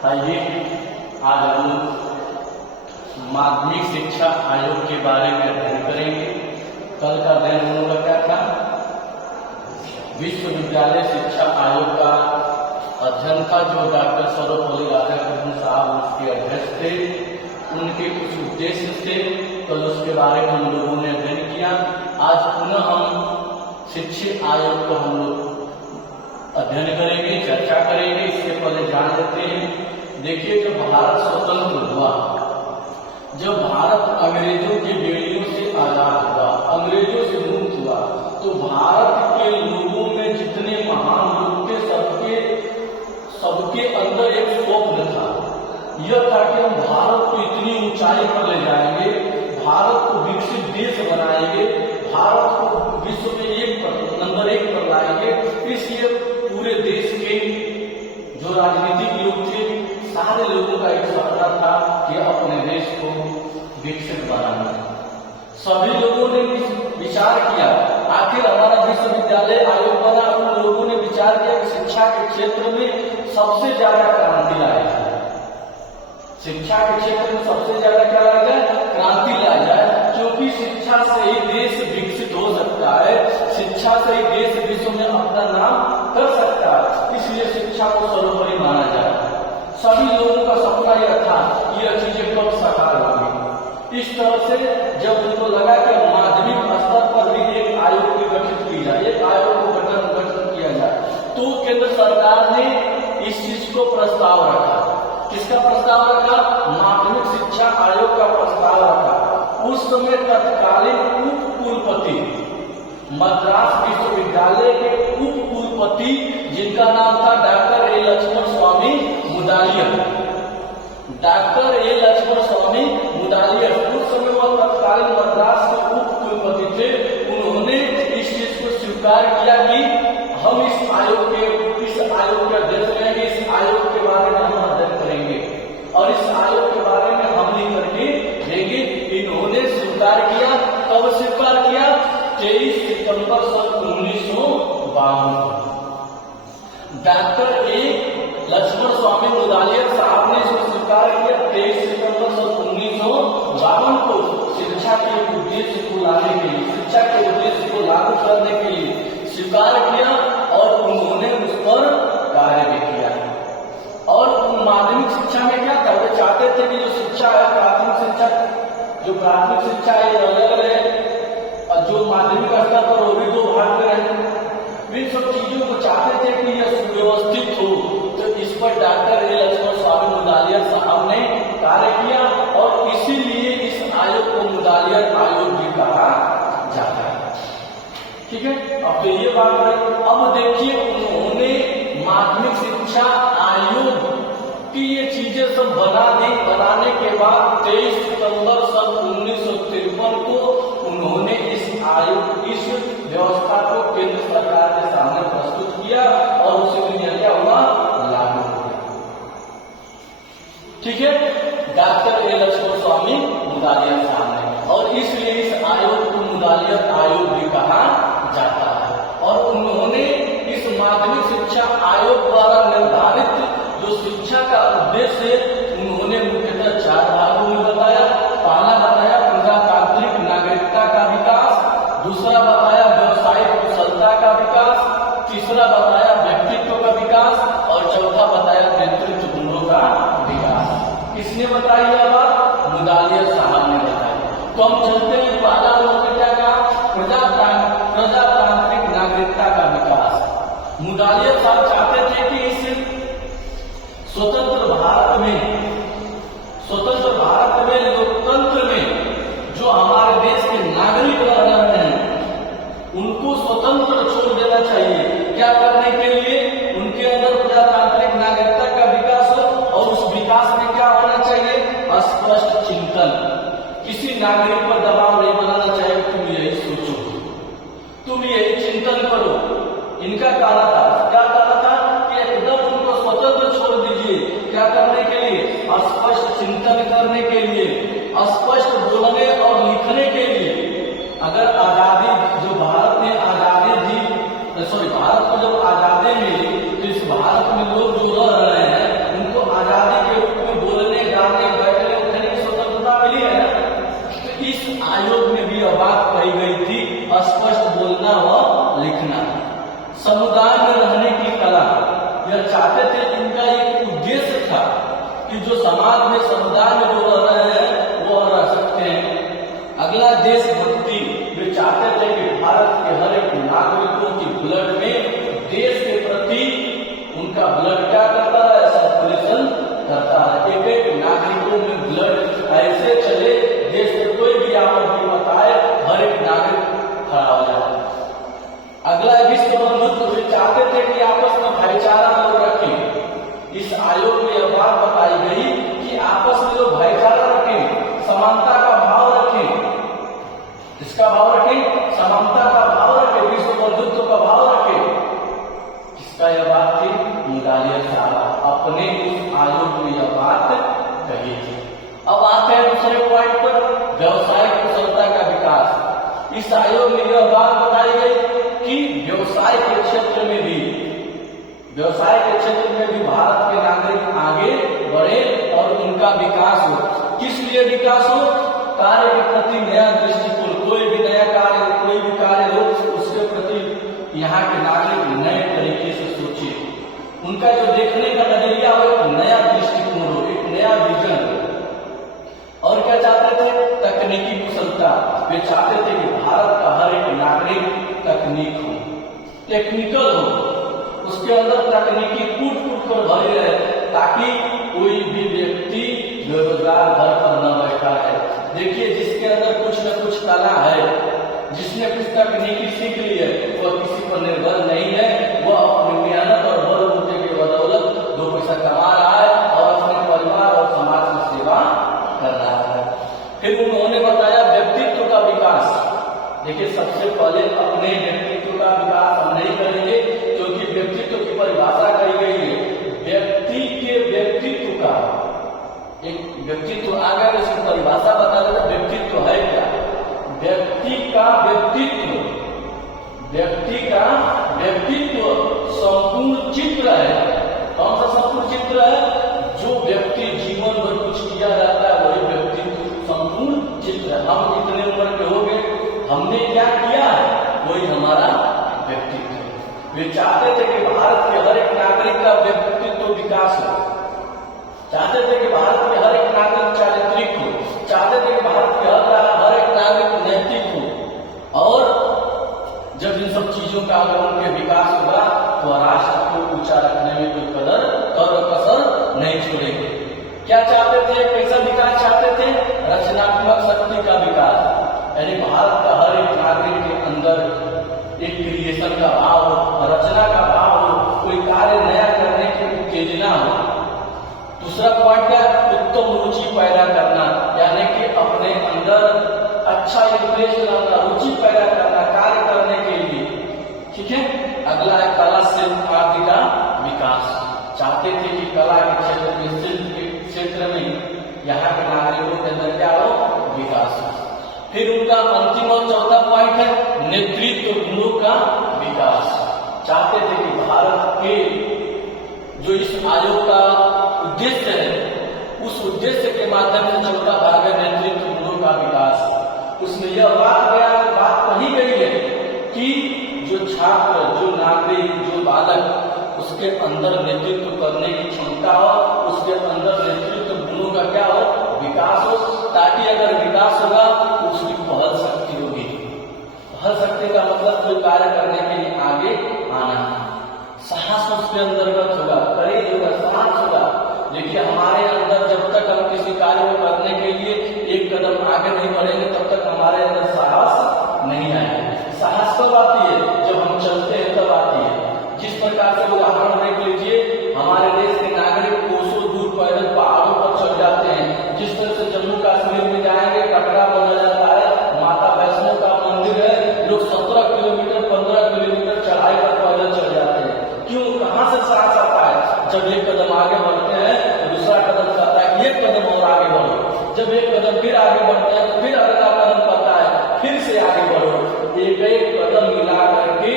आइए आज हम लोग माध्यमिक शिक्षा आयोग के बारे में अध्ययन करेंगे। कल का अध्ययन हम लोग का क्या था? विश्वविद्यालय शिक्षा आयोग का अध्ययन था, जो डॉक्टर सर्वपल्ली राधाकृष्णन साहब उसके अध्यक्ष थे। उनके कुछ उद्देश्य थे, कल उसके बारे में हम लोगों ने अध्ययन किया। आज पुनः हम शिक्षा आयोग को हम लोग अध्ययन करेंगे, चर्चा करेंगे। इससे पहले जान लेते हैं, देखिए जब भारत स्वतंत्र हुआ, जब भारत अंग्रेजों की बेड़ियों से आजाद हुआ, अंग्रेजों से मुक्त हुआ, तो भारत के लोगों में जितने महान लोग थे सबके अंदर एक स्वप्न था। यह था कि हम भारत को इतनी ऊंचाई पर ले जाएंगे, भारत को विकसित देश बनाएंगे, भारत को विश्व में नंबर 1 पर लाएंगे। इसलिए पूरे देश के जो राजनीतिक लोग थे, सारे लोगों का एक सपना था कि अपने देश को विकसित बनाना। सभी लोगों ने विचार किया, आखिर हमारा विश्वविद्यालय आयोग बना। उन लोगों ने विचार किया कि शिक्षा के क्षेत्र में सबसे ज्यादा क्रांति लाया जाए, शिक्षा के क्षेत्र में सबसे ज्यादा क्या लाया जाए? क्रांति लाया जाए, क्योंकि शिक्षा से ही देश विकसित हो सकता है, शिक्षा से ही देश विश्व में अपना नाम कर सकता है। इसलिए शिक्षा को सर्वोपरि माना जाए। सभी लोगों का सपना यह था कि यह चीजें कब साकार होंगी। इस तरह से जब उनको लगा कि माध्यमिक स्तर पर भी एक आयोग की गठित की जाए, एक आयोग को गठन किया जाए, तो केंद्र सरकार ने इस चीज को प्रस्ताव रखा। किसका प्रस्ताव रखा? माध्यमिक शिक्षा आयोग का प्रस्ताव रखा। उस समय तत्कालीन उप कुलपति, मद्रास विश्वविद्यालय के उप कुलपति, जिनका नाम था doctor A Lakshmana Swami Mudaliar, doctor A Lakshmana Swami Mudaliar, उस समय वह तत्कालीन मद्रास के उप कुलपति थे। उन्होंने इस चीज को स्वीकार किया कि हम इस आयोग के अध्यक्ष रहेंगे, इस आयोग के बारे में हम अध्ययन करेंगे और इस आयोग के बारे में हम लिख करके देंगे। इन्होंने स्वीकार किया। कब स्वीकार किया? 23 सितंबर सन 1952। डॉक्टर ए लक्ष्मण स्वामी मुदालियर साहब ने इसको स्वीकार किया 23 सितंबर सन 1952 को। शिक्षा के उद्देश्य को लाने के लिए, शिक्षा के उद्देश्य को लागू करने के लिए स्वीकार किया और उन्होंने उस पर कार्य भी किया। और माध्यमिक शिक्षा में क्या था? वे चाहते थे कि जो शिक्षा है, जो प्राथमिक शिक्षा है अलग रहे और जो माध्यमिक स्तर पर वो भी 2 भाग में रहे। इन सब चीजों को चाहते थे कि यह सुव्यवस्थित हो। तो इस पर डॉक्टर ए लक्ष्मण स्वामी मुदालियर साहब ने कार्य किया और इसीलिए इस आयोग को मुदालियर आयोग भी कहा जाता है। ठीक है, अब तो ये बात है। अब देखिए, उन्होंने माध्यमिक शिक्षा आयोग की ये चीजें सब बनाने के बाद 23 सितंबर सन 1953 को उन्होंने इस व्यवस्था को केंद्र सरकार के सामने प्रस्तुत किया और उसी में क्या हुआ? लागू हो गया। ठीक है, डॉक्टर ए लक्ष्मण स्वामी मुदालियर साहब ने, और इसलिए इस आयोग को मुदालियर आयोग भी कहा जाता है। और उन्होंने इस माध्यमिक शिक्षा आयोग द्वारा निर्धारित जो शिक्षा का उद्देश्य उन्होंने मुख्यतः 4 भागों में बताया। पहला बताया प्रजातांत्रिक नागरिकता का विकास, दूसरा बताया व्यवसायिक कुशलता का विकास, तीसरा बताया व्यक्तित्व का विकास और चौथा बताया नेतृत्व गुणों का विकास। किसने बताई यह बात? मुदालियर साहब ने बताया। तो हम चलते हैं, पहला उन्होंने क्या कहा? प्रजातांत्रिक नागरिकता का विकास। मुदालियर साहब चाहते थे कि इस स्वतंत्र भारत में लोकतंत्र में जो हमारे देश के नागरिक रह रहे हैं उनको स्वतंत्र छोड़ देना चाहिए। क्या करने के लिए? उनके अंदर प्रजातांत्रिक नागरिकता का विकास हो और उस विकास में क्या होना चाहिए? स्पष्ट चिंतन। किसी नागरिक पर दबाव नहीं बनाना चाहिए, तुम यही सोचो, तुम यही चिंतन करो। इनका कहना था, क्या कहना था कि एकदम उनको स्वतंत्र छोड़ दीजिए। क्या करने के लिए? स्पष्ट चिंतन करने के लिए, स्पष्ट बोलने और लिखने के लिए। अगर आजादी, जो भारत ने आजादी दी, भारत को जब आजादी मिली तो इस भारत में लोग जो रह रहे हैं उनको आजादी थे, इनका एक उद्देश्य था कि जो समाज में समुदाय में जो रह रहे हैं वो रह सकते हैं। अगला देशभक्ति, वे चाहते थे कि भारत के हर एक नागरिकों की ब्लड में देश के प्रति उनका ब्लड क्या करता है, सर्कुलेशन करता है। एक एक नागरिकों में ब्लड ऐसे चले, देश में कोई भी आपत्ति बताए हर एक नागरिक खड़ा हो जाए। अगला विश्व बंधुत्व, वे चाहते थे कि आपस में भाईचारा लोग रखें। इस आयोग में यह बात बताई गई कि आपस में लोग भाईचारा रखें, समानता का भाव रखें। इसका भाव रखें, समानता का भाव रखें, विश्व बंधुत्व का भाव रखें। किसका यह बात थी? मुदालिया साहब अपने उस आयोग में यह बात कही थी। अब आते हैं दूसरे पॉइंट पर, व्यवसायिक कुशलता का विकास। इस आयोग में यह बात बताई गई कि व्यवसाय के क्षेत्र में भी भारत के नागरिक आगे बढ़े और उनका विकास हो। किस लिए विकास हो? कार्य के प्रति नया दृष्टिकोण, कोई भी नया कार्य, कोई भी कार्य हो उसके प्रति यहाँ के नागरिक नए तरीके से सोचे। उनका जो देखने का नजरिया हो एक नया दृष्टिकोण हो, एक नया विजन हो। और क्या चाहते थे? तकनीकी कुशलता। वे चाहते थे कि भारत का हर एक नागरिक तकनीक हो, टेक्निकल हो, उसके अंदर तकनीकी कूट कर भरे रहे, ताकि कोई भी व्यक्ति बेरोजगार घर पर न बैठा है। देखिए, जिसके अंदर कुछ न कुछ कला है, जिसने कुछ तकनीकी सीख ली है, वह किसी पर निर्भर नहीं है। वह अपनी मेहनत और बलबूते के बदौलत 2 पैसा कमा रहा है और अपने परिवार और समाज की सेवा कर रहा है। फिर उन्होंने बताया व्यक्तित्व का विकास। देखिए, सबसे पहले अपने व्यक्तित्व का विकास हम नहीं करेंगे, क्योंकि व्यक्तित्व की परिभाषा कही गई है। व्यक्ति के व्यक्तित्व का एक व्यक्तित्व आ गया, इसकी परिभाषा बता देता। व्यक्तित्व है क्या? व्यक्ति का व्यक्तित्व संपूर्ण चित्र है। कौन सा संपूर्ण चित्र है? जो व्यक्ति जीवन भर कुछ किया जाता है वही व्यक्तित्व संपूर्ण चित्र है। हम कितने उम्र के हो गए, हमने क्या किया है, वही हमारा व्यक्तित्व है। वे चाहते थे कि भारत के हर एक नागरिक का व्यक्तित्व विकास हो, चाहते थे कि भारत के हर एक नागरिक चारित्रिक हो, चाहते थे कि भारत के हर एक नागरिक नैतिक हो। और जब इन सब चीजों का अगर उनके विकास होगा तो राष्ट्र को ऊंचा रखने में कोई कसर नहीं छोड़ेंगे। क्या चाहते थे? कैसा विकास चाहते थे? रचनात्मक शक्ति का विकास, यानी भारत का हर एक नागरिक के अंदर एक क्रिएशन का भाव हो, रचना का भाव हो, कोई कार्य नया करने की उत्तेजना हो। दूसरा पॉइंट क्या? उत्तम रुचि पैदा करना, यानी कि अपने अंदर अच्छा इंटरेस्ट लाना, रुचि पैदा करना कार्य करने के लिए। ठीक है। अगला है कला शिल्प आदि का विकास। चाहते थे कि कला के क्षेत्र में, शिल्प के क्षेत्र में यहाँ के नागरिकों के अंदर क्या हो? विकास हो। फिर उनका अंतिम और चौथा पॉइंट है नेतृत्व गुणों का विकास। चाहते थे कि भारत के जो इस आयोग का उद्देश्य है, उस उद्देश्य के माध्यम से चौथा भाग है नेतृत्व गुणों का विकास। उसमें यह बात कही गई है कि जो छात्र, जो नागरिक, जो बालक, उसके अंदर नेतृत्व करने की क्षमता हो, उसके अंदर नेतृत्व गुणों का क्या हो? विकास हो, ताकि अगर विकास होगा तो उसकी पहल शक्ति होगी। पहल शक्ति का मतलब जो कार्य करने के लिए आगे आना, साहस उसके अंतर्गत होगा, करेज होगा, साहस होगा। देखिए, हमारे अंदर जब तक हम किसी कार्य को करने के लिए एक कदम आगे नहीं बढ़ेंगे तब तक हमारे अंदर साहस नहीं आएगा। साहस कब आती है? जब हम चलते हैं तब आती है। जिस प्रकार से उदाहरण देख लीजिए, हमारे देश के नागरिक कोसों दूर पैदल पहाड़ों पर चढ़ जाते हैं। जिस तरह से जम्मू कश्मीर में जाएंगे, कटरा बना जाता है, माता वैष्णो का मंदिर है, लोग 17 किलोमीटर 15 किलोमीटर चढ़ाई पर पैदल चढ़ जाते हैं। क्यों? कहाँ से साहस आता है? जब एक कदम आगे बढ़ते हैं तो दूसरा कदम कहता है एक कदम और आगे बढ़ो। जब एक कदम फिर आगे बढ़ते हैं तो फिर अगला कदम कहता है फिर से आगे बढ़ो। एक एक कदम मिला करके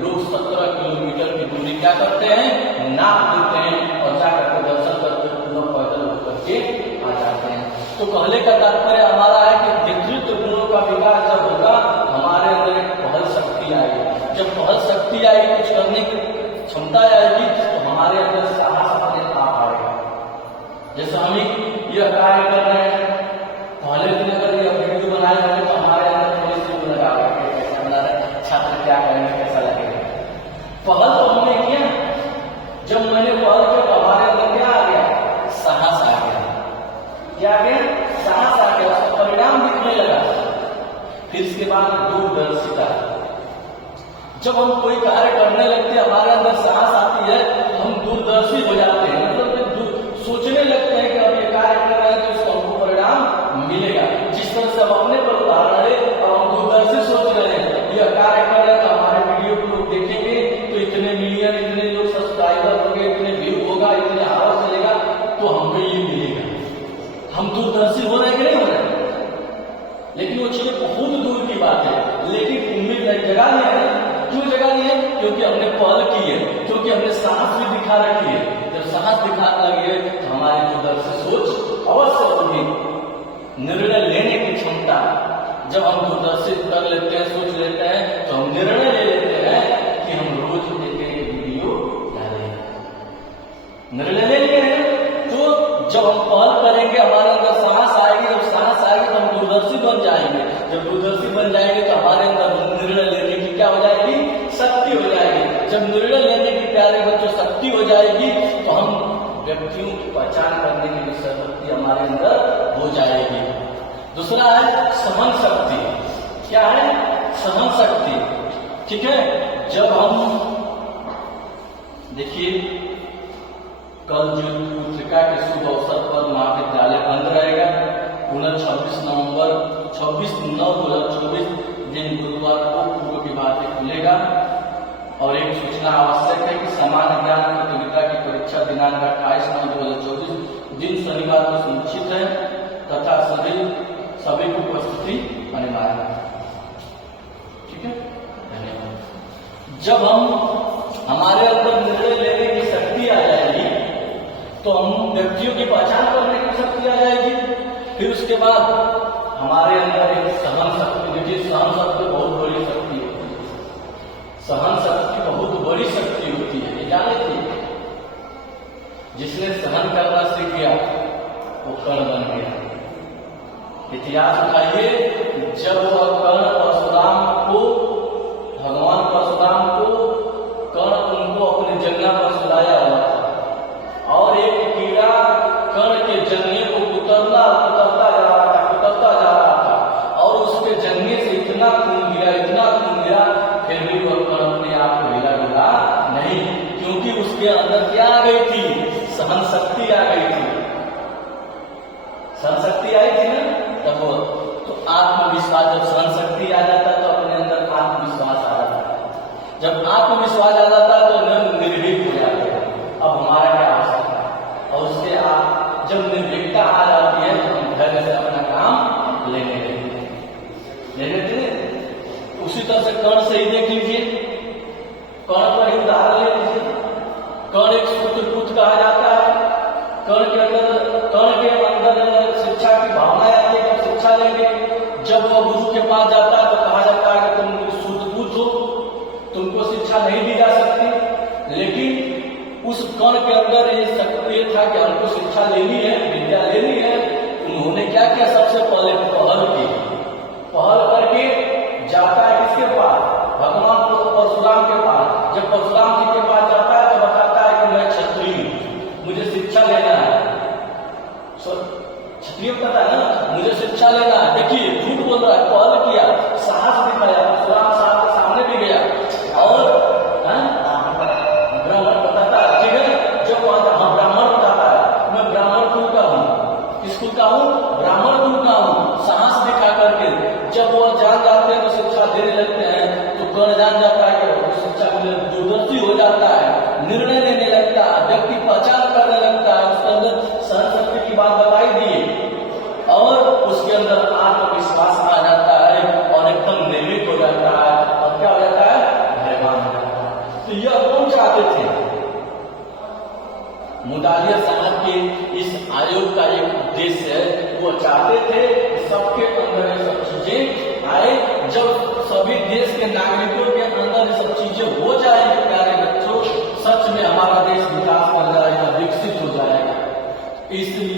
लोग 17 किलोमीटर की दूरी क्या करते हैं? नाप देते हैं और जाकर के दर्शन करके पूरा पैदल होकर के आ जाते हैं। तो कहने का तात्पर्य हमारा है कि नेतृत्व गुणों का विकास जब होगा, हमारे अंदर एक पहल शक्ति आएगी। जब पहल शक्ति आएगी, कुछ करने की क्षमता आएगी, तो हमारे अंदर जैसे हम यह कार्य कर रहे हैं, पहले दिन अगर यह वीडियो बनाए होंगे तो हमारे अंदर थोड़ी सी लगा कैसे बना रहे, छात्र क्या करेंगे, कैसा लगेगा। पहल तो हमने किया, जब मैंने पहल किया तो हमारे अंदर क्या आ गया, साहस आ गया। क्या आ गया, साहस आ गया, उसका परिणाम दिखने लगा। फिर इसके बाद दूरदर्शिता, जब हम कोई कार्य करने लगते हैं हमारे अंदर साहस आती है, हम दूरदर्शी हो जाते हैं, मतलब सोचने लगते हैं कि अब ये कार्य कर रहे हैं तो इसका हमको परिणाम मिलेगा। जिस तरह से हम अपने पर उदाहरण है और हम दूरदर्शी सोच रहे हैं, यह कार्य कर रहे हैं तो हमारे वीडियो को लोग देखेंगे तो इतने मिलियन, इतने लोग सब्सक्राइबर होंगे, इतने व्यू होगा, इतने आवाज चलेगा, तो हमको ये मिलेगा। हम दूरदर्शी हो रहे हैं कि नहीं हो रहे? लेकिन वो चीजें बहुत दूर की बात है, लेकिन उम्मीद जगा नहीं है। क्यों जगा नहीं है? क्योंकि हमने पहल की है, क्योंकि हमने साहस भी दिखा रखी है। जब साहस दिखाने लगी है तो हमारी दूरदर्शी सोच अवश्य होगी। निर्णय लेने की क्षमता, जब हम दूरदर्शी कर लेते हैं, सोच लेते हैं, तो हम निर्णय ले लेते हैं कि हम रोज एक वीडियो डालेंगे। निर्णय ले लिए हैं तो जब हम पहल करेंगे हमारे अंदर साहस आएगी, जब साहस आएगी तो हम दूरदर्शी बन जाएंगे। जब दूरदर्शी बन जाएंगे तो हमारे अंदर निर्णय लेने की क्या हो जाएगी, शक्ति हो जाएगी। जब निर्णय लेने की प्यारे बच्चों शक्ति हो जाएगी तो हम व्यक्तियों की पहचान करने की भी शक्ति हमारे अंदर हो जाएगी। दूसरा है सहन शक्ति। क्या है? सहन शक्ति। ठीक है, जब हम देखिए कल जो पुत्रिका के शुभ अवसर पर महाविद्यालय बंद रहेगा, पुनः 26/9/2024 दिन गुरुवार को पूर्व विभाग खुलेगा। और एक सूचना आवश्यक है कि सामान्य ज्ञान प्रतियोगिता की परीक्षा दिनांक 28/9/2024 दिन शनिवार को सुनिश्चित है तथा सभी की उपस्थिति अनिवार्य है। ठीक है, धन्यवाद। जब हमारे अंदर निर्णय लेने की शक्ति आ जाएगी तो हम व्यक्तियों की पहचान करने की शक्ति आ जाएगी। फिर उसके बाद हमारे अंदर एक सहन शक्ति, देखिए सहन शक्ति बहुत बड़ी शक्ति होती है। सहन शक्ति बहुत बड़ी शक्ति होती है, ये जाने थे। जिसने सहन करना सीख गया वो कर्ण बन गया। इतिहास उठाइए, जब वह कर्ण परशुराम को, भगवान परशुराम को कर्ण उनको अपने जंगला पर सुलाया हुआ था और एक कीड़ा कर्ण के जंगले को कुतरता जा रहा था और उसके जंगले से इतना खून गिरा, फिर भी वह कर्ण अपने आप को हिला डुला नहीं, क्योंकि उसके अंदर क्या आ गई थी, सहन शक्ति आ गई थी। सहन शक्ति आई थी ना, तब तो आत्मविश्वास, जब सहन शक्ति आ जाता तो अपने अंदर आत्मविश्वास आ जाता। जब आत्मविश्वास आ जाता तो निर्भीक हो जाते। अब हमारा क्या आवश्यकता है, और उसके जब निर्भीकता आ जाती है तो हम धैर्य से अपना काम लेने देते। उसी तरह से कर्ण से ही देख लीजिए, कर्ण पर ही उदाहरण ले लीजिए। कर्ण एक सूत्रपुत्र कहा जाता है। कर्ण के अंदर शिक्षा की भावना आती है, जब शिक्षा लेंगे, जब वह गुरु के पास जाता है तो कहा जाता है कि तुम सूत्रपुत्र हो, तुमको शिक्षा नहीं दी जा सकती। लेकिन उस कर्ण के अंदर ये सक्रिय था कि हमको शिक्षा लेनी है, विद्या लेनी है। उन्होंने क्या किया, सबसे पहले पहल की। पहल करके जाता है किसके पास, भगवान परशुराम के पास। जब परशुराम जी के पास जाता है तो बताता है कि मैं क्षत्रिय हूं, मुझे शिक्षा लेना है। क्षत्रिय पता है ना, मुझे शिक्षा लेना है। देखिए झूठ बोल रहा है, पहल किया, साहस दिखाया, परशुराम साहब के सामने भी गया और ब्राह्मण बताता है। ठीक है, जब ब्राह्मण बताता है मैं ब्राह्मण कुल का हूँ, किस कुल का हूँ, ब्राह्मण कुल का हूँ, साहस दिखा करके जब वो जान जाते हैं तो शिक्षा देने लगते हैं तो कर्ण जान जाता है कि शिक्षा में दूरदर्शी हो जाता है, निर्णय लेने लगता है, व्यक्ति पहचान करने लगता है। उसके अंदर सहन शक्ति की बात बताई दी और उसके अंदर आत्मविश्वास आ जाता है और एकदम निर्भीक हो जाता है और क्या हो जाता है, धैर्यवान हो जाता है। तो यह कौन चाहते थे, मुदालिया साहब के इस आयोग का एक उद्देश्य है, वो चाहते थे सबके अंदर ये सब चीजें आए। जब सभी देश के नागरिकों के अंदर ये सब चीजें हो जाएंगे प्यारे बच्चों, सच में हमारा देश विकास कर जाएगा, विकसित हो जाएगा। इस